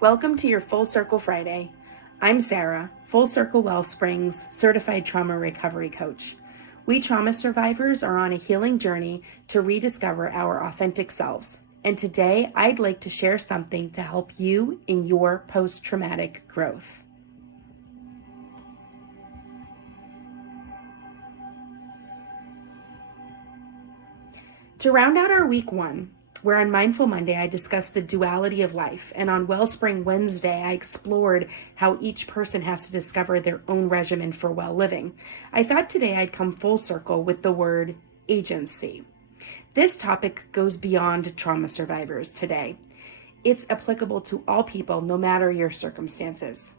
Welcome to your Full Circle Friday. I'm Sarah, Full Circle Wellsprings Certified Trauma Recovery Coach. We trauma survivors are on a healing journey to rediscover our authentic selves. And today I'd like to share something to help you in your post-traumatic growth. To round out our week one, where on Mindful Monday I discussed the duality of life, and on Wellspring Wednesday I explored how each person has to discover their own regimen for well living, I thought today I'd come full circle with the word agency. This topic goes beyond trauma survivors today. It's applicable to all people, no matter your circumstances.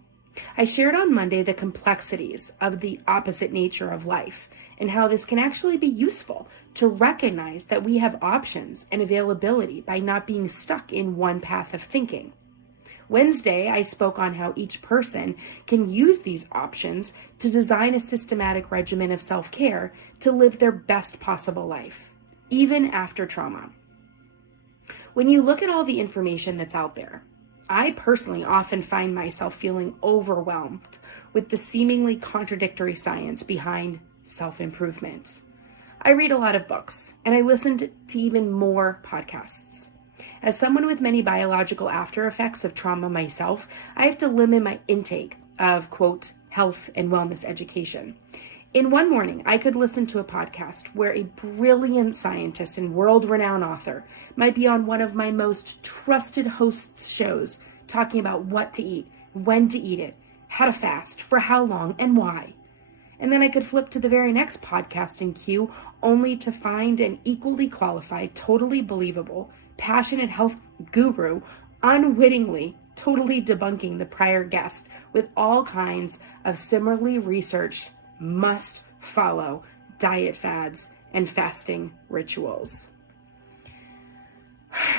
I shared on Monday the complexities of the opposite nature of life and how this can actually be useful to recognize that we have options and availability by not being stuck in one path of thinking. Wednesday, I spoke on how each person can use these options to design a systematic regimen of self-care to live their best possible life, even after trauma. When you look at all the information that's out there, I personally often find myself feeling overwhelmed with the seemingly contradictory science behind self-improvement. I read a lot of books, and I listen to even more podcasts. As someone with many biological after effects of trauma myself, I have to limit my intake of, quote, health and wellness education. In one morning, I could listen to a podcast where a brilliant scientist and world-renowned author might be on one of my most trusted hosts' shows talking about what to eat, when to eat it, how to fast, for how long, and why. And then I could flip to the very next podcast in queue only to find an equally qualified, totally believable, passionate health guru unwittingly totally debunking the prior guest with all kinds of similarly researched must-follow diet fads and fasting rituals.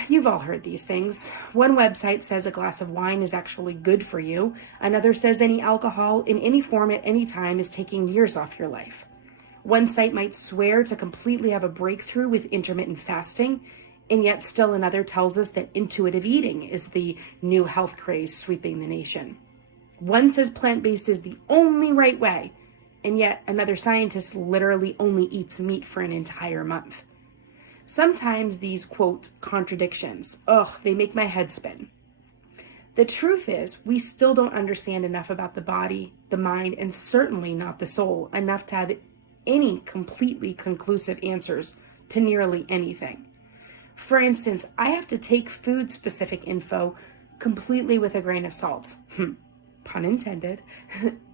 You've all heard these things. One website says a glass of wine is actually good for you. Another says any alcohol in any form at any time is taking years off your life. One site might swear to completely have a breakthrough with intermittent fasting, and yet still another tells us that intuitive eating is the new health craze sweeping the nation. One says plant-based is the only right way, and yet another scientist literally only eats meat for an entire month. Sometimes these, quote, contradictions, they make my head spin. The truth is, we still don't understand enough about the body, the mind, and certainly not the soul, enough to have any completely conclusive answers to nearly anything. For instance, I have to take food-specific info completely with a grain of salt, pun intended,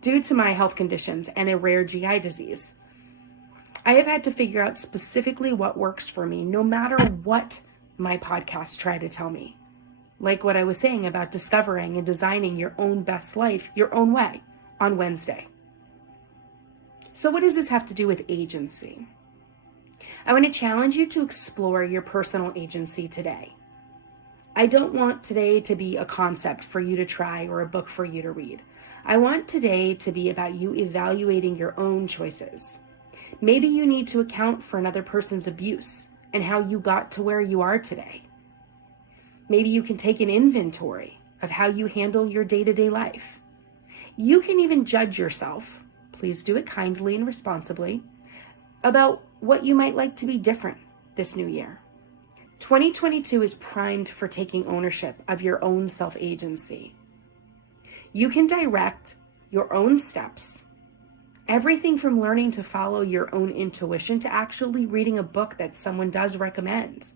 due to my health conditions and a rare GI disease. I have had to figure out specifically what works for me, no matter what my podcasts try to tell me. Like what I was saying about discovering and designing your own best life your own way on Wednesday. So what does this have to do with agency? I want to challenge you to explore your personal agency today. I don't want today to be a concept for you to try or a book for you to read. I want today to be about you evaluating your own choices. Maybe you need to account for another person's abuse and how you got to where you are today. Maybe you can take an inventory of how you handle your day-to-day life. You can even judge yourself, please do it kindly and responsibly, about what you might like to be different this new year. 2022 is primed for taking ownership of your own self-agency. You can direct your own steps. Everything from learning to follow your own intuition to actually reading a book that someone does recommend.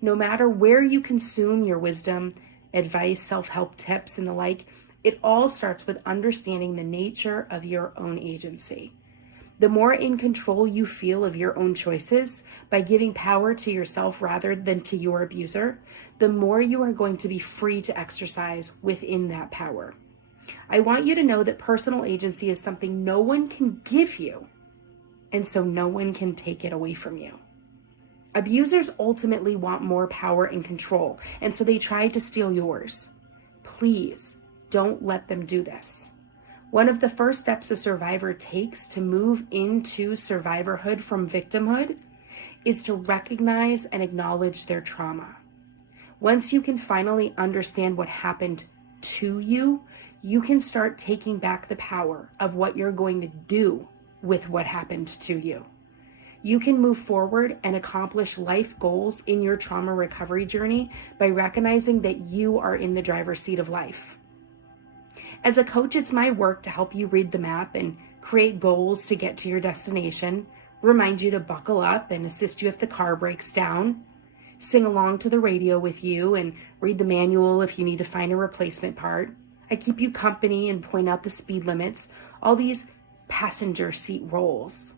No matter where you consume your wisdom, advice, self-help tips, and the like, it all starts with understanding the nature of your own agency. The more in control you feel of your own choices by giving power to yourself rather than to your abuser, the more you are going to be free to exercise within that power. I want you to know that personal agency is something no one can give you, and so no one can take it away from you. Abusers ultimately want more power and control, and so they try to steal yours. Please don't let them do this. One of the first steps a survivor takes to move into survivorhood from victimhood is to recognize and acknowledge their trauma. Once you can finally understand what happened to you, you can start taking back the power of what you're going to do with what happened to you. You can move forward and accomplish life goals in your trauma recovery journey by recognizing that you are in the driver's seat of life. As a coach, it's my work to help you read the map and create goals to get to your destination, remind you to buckle up and assist you if the car breaks down, sing along to the radio with you and read the manual if you need to find a replacement part. I keep you company and point out the speed limits, all these passenger seat roles.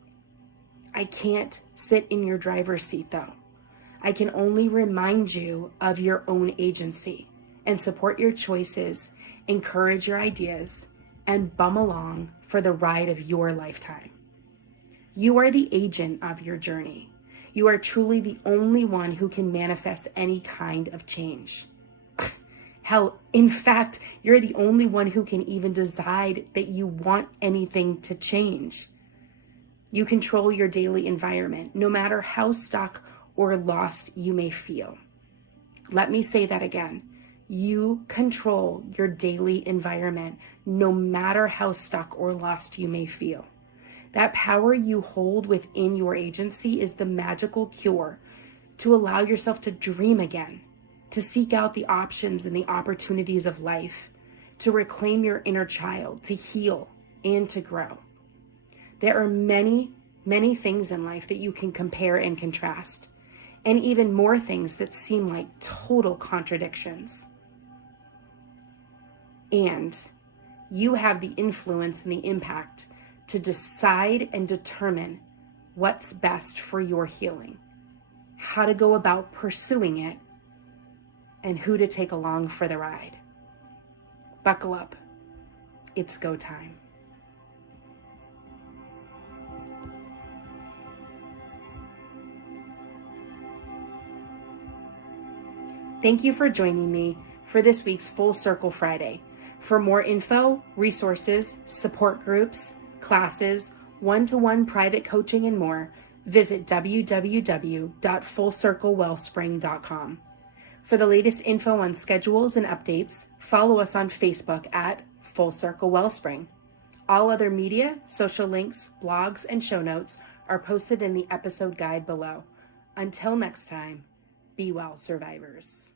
I can't sit in your driver's seat though. I can only remind you of your own agency and support your choices, encourage your ideas, and bum along for the ride of your lifetime. You are the agent of your journey. You are truly the only one who can manifest any kind of change. Hell, in fact, you're the only one who can even decide that you want anything to change. You control your daily environment, no matter how stuck or lost you may feel. Let me say that again. You control your daily environment, no matter how stuck or lost you may feel. That power you hold within your agency is the magical cure to allow yourself to dream again, to seek out the options and the opportunities of life, to reclaim your inner child, to heal and to grow. There are many, many things in life that you can compare and contrast, and even more things that seem like total contradictions. And you have the influence and the impact to decide and determine what's best for your healing, how to go about pursuing it, and who to take along for the ride. Buckle up. It's go time. Thank you for joining me for this week's Full Circle Friday. For more info, resources, support groups, classes, one-to-one private coaching, and more, visit www.fullcirclewellspring.com. For the latest info on schedules and updates, follow us on Facebook at Full Circle Wellspring. All other media, social links, blogs, and show notes are posted in the episode guide below. Until next time, be well, survivors.